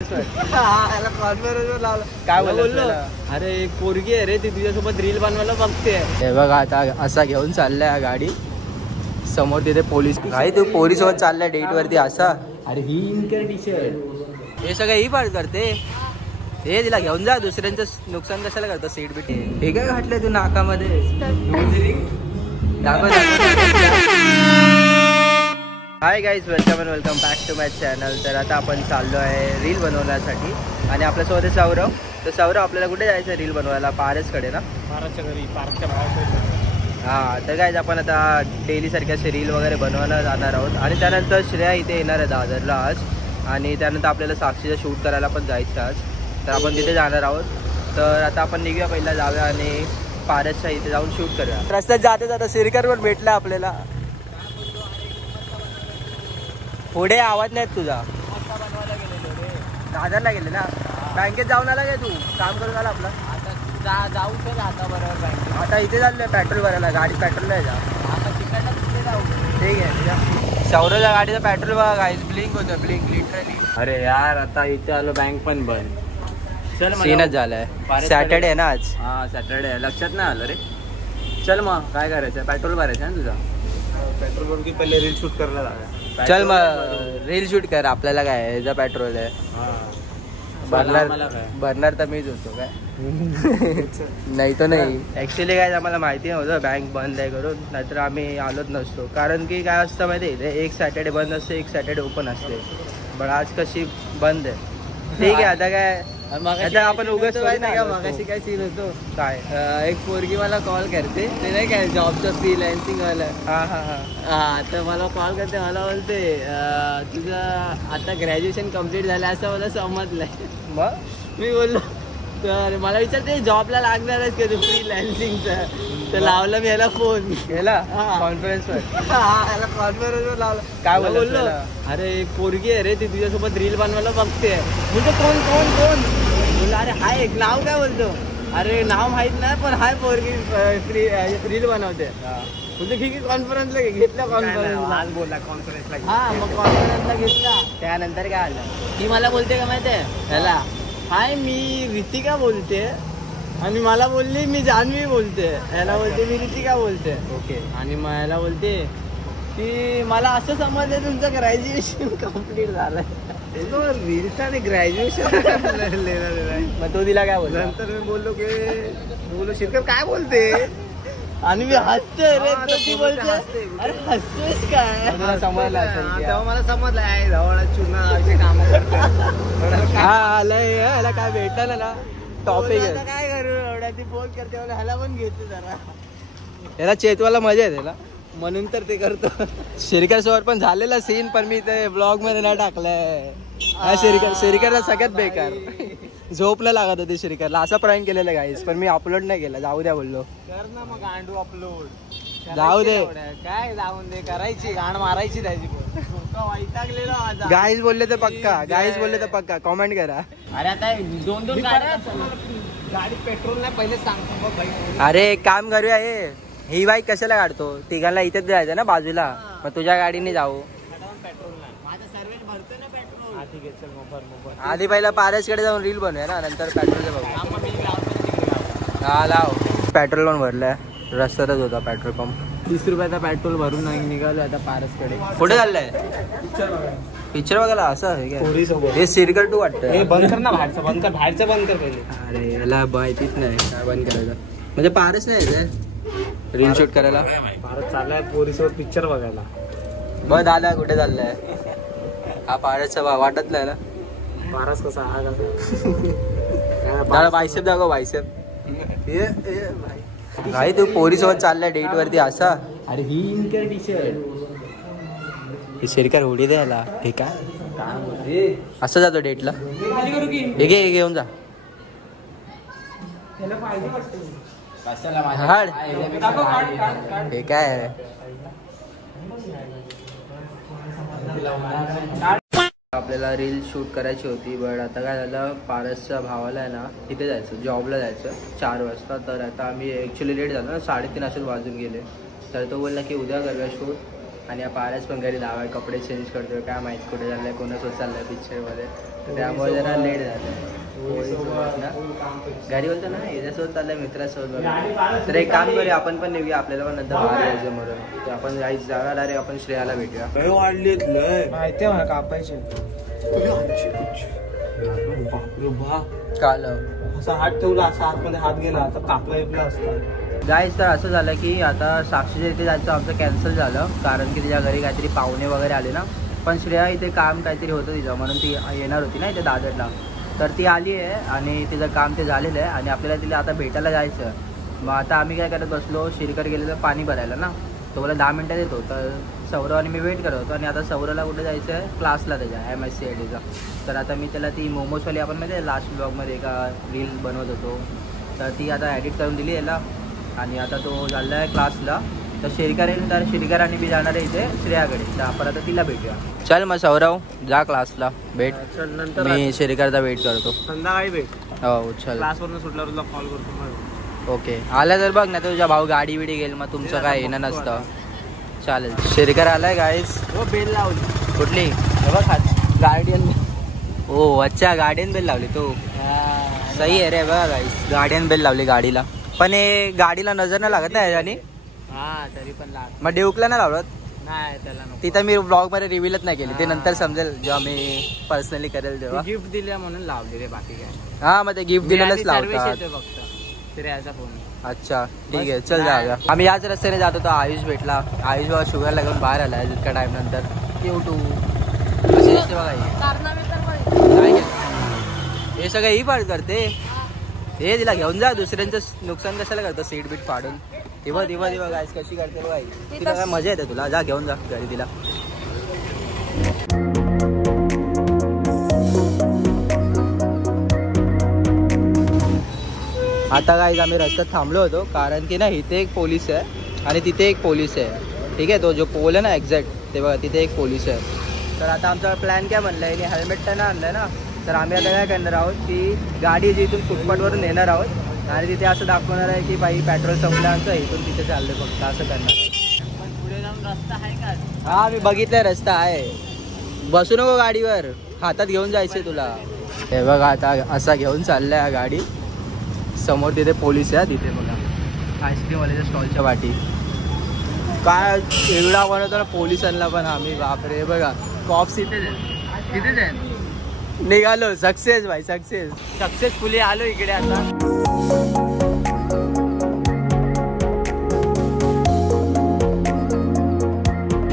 काय बोललो? अरे एक पोरगी आहे रे, ती तुझ्यासोबत रील बनवायला बघते. हे बघा आता असा घेऊन चाललाय गाडी, समोर तिथे पोलीस. काय तू पोरीसोबत चाललाय डेट वरती असा? अरे ही इनकर टी शर्ट हे सगळं ही पाठ करते. हे तिला घेऊन जा, दुसऱ्यांचं नुकसान कशाला करतो? सीट बीट हे काय घातलंय तू नाकामध्ये? Hi guys, welcome and welcome back to my channel. तर आता आपण चाललो आहे रील बनवण्यासाठी आणि आपल्यासोबत आहे सौरव. तर सौरव, आपल्याला कुठे जायचं रील बनवायला? पारसकडे ना? पारसच्या घरी, पारसच्या भावासोबत. हां, तर गाईज आपण आता डेली सारखे असे रील वगैरे बनवायला जाणार आहोत. आणि त्यानंतर श्रेया इथे येणार आहे दादरला आज. आणि त्यानंतर आपल्याला साक्षीचं शूट करायला पण जायचं आज, तर आपण तिथे जाणार आहोत. तर आता आपण निघूया, पहिला जाऊया आणि पारसच्या इथे जाऊन शूट करूया. रस्त्यात जाते जाता सिरकर पण भेटला आपल्याला. पुढे आवाज नाही तुझा. दादरला गेले ना? बँकेत जाऊन आला काय तू? काम करून आला आपला? आता जाऊ तर आता बरोबर बँकेत. आता इथे चाललोय पेट्रोल भरायला, गाडी पेट्रोल आहे जा. आता तिकडनं कुठे जाऊ? ठीक आहे. सौरवच्या गाडीचं पेट्रोल बघा गाईज, ब्लिंक होतं, ब्लिंक लिटरली. अरे यार, आता इथे आलो, बँक पण बंद. चल, सीनच झालाय. सॅटर्डे आहे ना आज? हा सॅटर्डे आहे, लक्षात नाही आलं रे. चल मग काय करायचं, पेट्रोल भरायचं आहे ना तुझा? पेट्रोल भरून की पहिले रील शूट करायला जाऊया. चल मग रील शूट कर, आपल्याला काय याचा पेट्रोल आहे. भरणार तर मीच होतो काय. नाही तर नाही. ऍक्च्युली काय आम्हाला माहिती नव्हतं बँक बंद आहे करून, नाहीतर आम्ही आलोच नसतो. कारण की काय असतं माहिती आहे, एक सॅटर्डे बंद असते, एक सॅटर्डे ओपन असते. पण आज कशी बंद आहे. ठीक आहे, आता काय आता आपण उगाच मागाशी काय सीन होतो काय, एक पोरगी मला कॉल करते, ते नाही काय जॉबचं फ्रीलान्सिंग वाला. हा तर मला कॉल करते, मला बोलते तुझं आता ग्रॅज्युएशन कम्प्लीट झालं असं मला समजलंय. मग मी बोललो, तर मला विचारते जॉबला लागणारच का तू फ्रीलान्सिंगचं? तर लावलं मी याला फोन, याला कॉन्फरन्सवर. याला कॉन्फरन्सवर लावलं. काय बोललो? अरे एक पोरगी आहे रे, ती तुझ्यासोबत रील बनवायला बघते. म्हणजे कोण कोण कोण बोललो? अरे हाय, एक नाव काय बोलतो? अरे नाव माहित नाही, पण हाय पोरगी रील बनवते. म्हणजे ठीक आहे, कॉन्फरन्सला घेतला. कॉन्फरन्स बोलला कॉन्फरन्सला. हा मग कॉन्फरन्सला घेतला. त्यानंतर काय आलं, ती मला बोलते का माहितीये ह्याला, हाय मी रितिका बोलते. आणि मला बोलली मी जान्हवी बोलते. याला बोलते मी रितिका बोलते. ओके. आणि मग याला बोलते की मला असं समजलं तुमचं ग्रॅज्युएशन कम्प्लीट झालंय. रील्स आणि ग्रॅज्युएशन. मग तो तिला काय बोलतो? नंतर मी बोललो शिरकर काय बोलते, आणि मी हसतोय रे. तो ती बोलते अरे हसतोयस काय? समजलं असेल तेव्हा मला समजलं आहे जवळ चुनाचे काम करतो. हा आलंय, ह्याला काय भेटलं ना टॉपिक आहे. काय करू, एवढ्या ती फोन करते, ह्याला पण घेते जरा. याला चेतवाला मजा येते ना, म्हणून तर ते करतो. शिरकर सोबत पण झालेला सीन, पण मी ते ब्लॉग मध्ये नाही टाकलंय. शिरकरला सगळ्यात बेकार झोपला लागत होती श्रीकरला. असा प्रँक केलेला गाईस, पण मी अपलोड नाही केला. जाऊ द्या बोललो. कर ना मग गांडू अपलोड. जाऊ दे काय, जाऊन दे, करायची गाण मारायची त्याची. गाईस बोलले तर पक्का, गाईस बोलले तर पक्का कॉमेंट करा. अरे आता दोन दोन गाडी पेट्रोल नाही पहिले सांगतो. अरे एक काम करूया, ही बाईक कशाला काढतो? तिघांना इथेच जायचं ना बाजूला, मग तुझ्या गाडीने जाऊ. आधी पहिला पारसकडे जाऊन रील बनवूया ना, नंतर पेट्रोलचं बघू. हा लाव. पेट्रोल पण भरलाय, रस्त्यातच होता पेट्रोल पंप. 30 रुपयाचा पेट्रोल भरून निघालो आता पारसकडे. कुठे चाललंय? पिक्चर बघायला. असं हे सिरकर टू वाटतं. बंद कर ना बाहेरचं, बंद कर, बाहेरचं बंद कर पहिले. अरे याला माहितीच नाही काय बंद करायचं. म्हणजे पारस नाही रील शूट करायला. पारस चाललाय पोरीसोबत पिक्चर बघायला. बघ दादा कुठे चाललाय. हा पारसचा वाटत नाही ना. पारस कसा हा दादा, बायसेप दाखव बायसेप. भाई तू पोरीसोबत चाललाय डेट वरती असा? अरे ही इनकर टी शर्ट. शिरकर उडी द्यायला ठीक आहे. असं जातो डेटला. हे घेऊन जा. हे काय आपल्याला रील शूट करायची होती, बट आता काय झालं, पारसच्या भावाला आहे ना इथे जायचं, जॉबला जायचं 4 वाजता. तर आता आम्ही ॲक्च्युली लेट झालो ना, 3:30 असेच वाजून गेले. तर तो बोलला की उद्या करूया शूट. आणि पारस पण घरी धावा, कपडे चेंज करतोय, काय माहीत कुठे चाललाय, कोणासोबत चाललाय पिक्चरमध्ये. त्यामुळे जरा लेट झालं. घरी बोलतो ना याच्यासोबत चाललंय मित्रासोबत. तर एक काम करूया आपण पण निघूया, आपल्याला पण नंतर बाहेर यायचं म्हणून. तर आपण जागा डायरेक्ट आपण श्रेयाला भेटूया. लय वाढलेत लय माहिती आहे मला कापायचे. काल असा हात ठेवला असा आतमध्ये हात गेला आता कापला इकला असता. गाईज तर असं झालं की आता साक्षीच्या इथे जायचं आमचं कॅन्सल झालं कारण की तिच्या घरी काहीतरी पाहुणे वगैरे आले ना. पण श्रेया इथे काम काहीतरी होतं तिचं म्हणून ती येणार होती ना इथे दादरला. तर ती आली आहे आणि तिचं काम ते झालेलं आहे आणि आपल्याला तिला आता भेटायला जायचं. मग आता आम्ही काय करत बसलो, शिरकर गेलेलं पाणी भरायला ना. तो मला 10 मिनटात येतो. तर सौरव आणि मी वेट करत होतो आणि आता सौरवला कुठे जायचं आहे क्लासला त्याच्या MSCITचा. तर आता मी त्याला ती मोमोजवाली आपण माहिती आहे लास्ट ब्लॉगमध्ये एका रील बनवत होतो तर ती आता एडिट करून दिली याला आणि आता तो चालला आहे क्लासला. तर शिरकर येईल तर शिरकर आणि मी जाणार आहे इथे श्रेयाकडे. तर आपण आता तिला भेटूया. चल मग सौरव जा क्लासला भेट. नंतर मी शिरकरचा वेट करतो. संध्याकाळी भेट. हो चल. क्लासवरून सुटल्यावर तुला कॉल करतो. ओके आला तर बघ ना तुझा भाऊ गाडी बिडी गेल मग तुमचं काय येणं नसतं. चालेल. शिरकर आलाय गाईस. हो बेल लावली. कुठली गार्डियन. ओ अच्छा गार्डियन बेल लावली तू. सही आहे रे बघा गाईस गार्डियन बेल लावली गाडीला. पण हे गाडीला नजर नाही लागत ना याने. हा तरी पण लाग. मग डेवकला नाही लावलं नाही त्याला. तिथं मी ब्लॉग मध्ये रिव्हीलच नाही केली. ते नंतर समजेल जेव्हा मी पर्सनली करेल तेव्हा. गिफ्ट दिल्या म्हणून लावली रे बाकी काय. हा मग ते गिफ्ट दिलेलंच लावतात फक्त. श्रेयाचा फोन. अच्छा ठीक आहे चल जाऊया. आम्ही याच रस्त्याने जात होतो. आयुष भेटला. आयुष बघा शुगर लागून बाहेर आलाय जितका टाइम नंतर. कशी दिसते बघा हे सगळं ही पाड करते. हे तिला घेऊन जा दुसऱ्यांचं नुकसान कशाला करतं सीट बीट फाडून. दिवा दिवा दिवा गाईस कशी करते बघा. तिला काय मजा येते तुला. जा घेऊन जा घरी तिला. आता गाईस आम्ही रस्त्यात थांबलो होतो कारण की ना इथे एक पोलीस आहे आणि तिथे एक पोलीस आहे. ठीक आहे तो जो पोल आहे ना एक्झॅक्ट ते बघा तिथे एक पोलीस आहे. तर आता आमचा प्लॅन काय म्हणलं आहे हेल्मेट तर नाही आणलं ना. तर आम्ही आता काय करणार आहोत की गाडी जिथून फुटपाथवरून नेणार आहोत आणि तिथे असं दाखवणार आहे की बाई पेट्रोल संपलं आमचं इथून तिथे चाललं फक्त असं करणार आहे. पण पुढे जाऊन रस्ता आहे का. हा मी बघितलं रस्ता आहे. बसू नको गाडीवर हातात घेऊन जायचं तुला. हे बघा आता असा घेऊन चाललाय हा गाडी. समोर तिथे पोलीस आहे तिथे बघा आईस्क्रीमवाल्याच्या स्टॉलच्या वाटी. काय एवढा बनवतो ना पोलिसांना पण आम्ही बापरे. बघा कॉप्स इथेच आहे तिथेच आहे. निघालो सक्सेस भाई सक्सेसफुली आलो इकडे आता.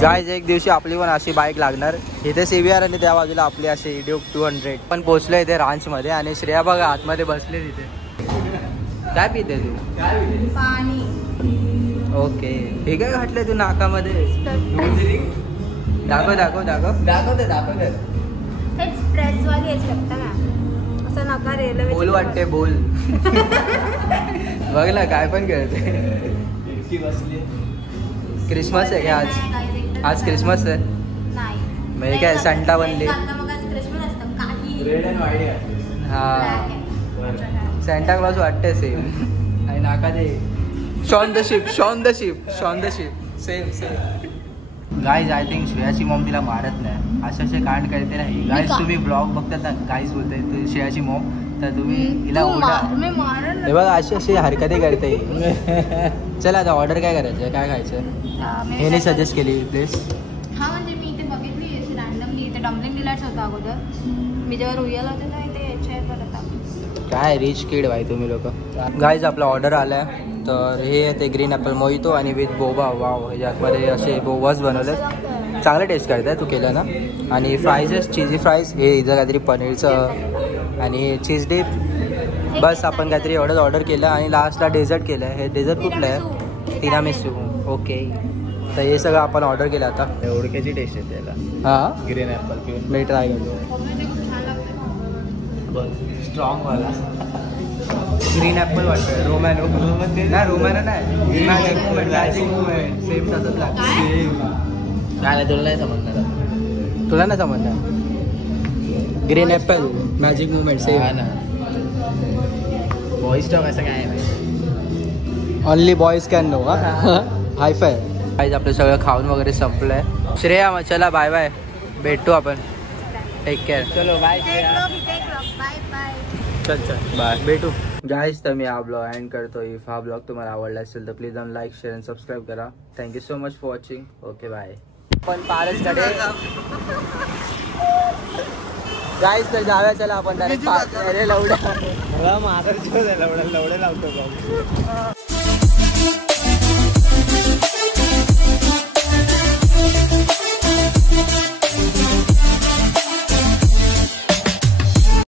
गाईज एक दिवशी आपली पण अशी बाईक लागणार. इथे CBR आणि त्या बाजूला आपली अशी ड्यूक 200. पण पोहोचलो इथे रांच मध्ये आणि श्रेया बघा आतमध्ये बसले तिथे. काय पिते तू. पाणी. ओके हे काय घातलंय तू नाकामध्ये. दाखव दाखव दाखव दाखवते दाखवते. बोल वाटते बोल. बघ ना काय पण करते. क्रिसमस आहे का आज. आज क्रिसमस आहे. म्हणजे काय सांता बनली. हा सॅन्टा क्लॉज वाटते सेम. आणि नाका ते Shaun the Sheep same. Guys I think श्रेयाची मॉम तिला मारत नाही. असे कांड करते नाही. गाईज तुम्ही ब्लॉग बघतात ना गाईज बोलते तू श्रेयाची मॉम तर तुम्ही हिला ओढा. हे बघा अशी हरकती करते. चला आता ऑर्डर काय करायचं काय खायचं हे नाही सजेस्ट केली प्लीज. हा म्हणजे मी इथे बघितली अशी रॅन्डमली इथे डम्पलिंग डिलाइट्स होता अगोदर. मी जेव्हा रुयल होते ना इथे याच्या परत काय रिच किड भाई तुम्ही लोक. गाईज आपला ऑर्डर आलाय. तर हे आहे ते ग्रीन ॲपल मोहितो आणि विथ बोबा. वाव ह्याच्यामध्ये असे बोबाच बनवले. चांगलं टेस्ट करताय तू केलं ना. आणि फ्राईजेस चीजी फ्राईज हे इथं काहीतरी पनीरचं आणि चीज डिप. बस आपण काहीतरी एवढंच ऑर्डर केलं आणि लास्टला डेझर्ट केलं आहे. हे डेझर्ट कुठलं आहे तिरामिसू. ओके तर हे सगळं आपण ऑर्डर केलं. आता एवढक्याची टेस्ट येते त्याला. हां ग्रीन ॲपल पिऊन मी ट्राय करतो. स्ट्रॉंग वाला ग्रीन ॲपल वाटतं. रोमॅनो नाही रोमॅनो नाही मॅजिक मुवमेंट सेम तसंच लागतं. काय तुला नाही समजणार. तुला नाही समजणार. Green apple magic movement same ना. बॉईज टॉक असं काय नाही. Only boys can know. High five. काहीच आपलं सगळं खाऊन वगैरे संपलंय. श्रेया मग चला बाय बाय भेटतो आपण. Take care. चलो बाय. Bye bye. चल बाय, भेटू. गाईज तर मी हा ब्लॉग एंड करतो. इफ हा ब्लॉग तुम्हाला आवडला असेल तर प्लीज जाऊन लाईक शेअर आणि सबस्क्राईब करा. Thank you so much for watching. Okay bye. पण पारसकडे गाईज तर जाऊया. चला आपण डायरेक्ट लवड्या. मला माझा लवडे लावतो.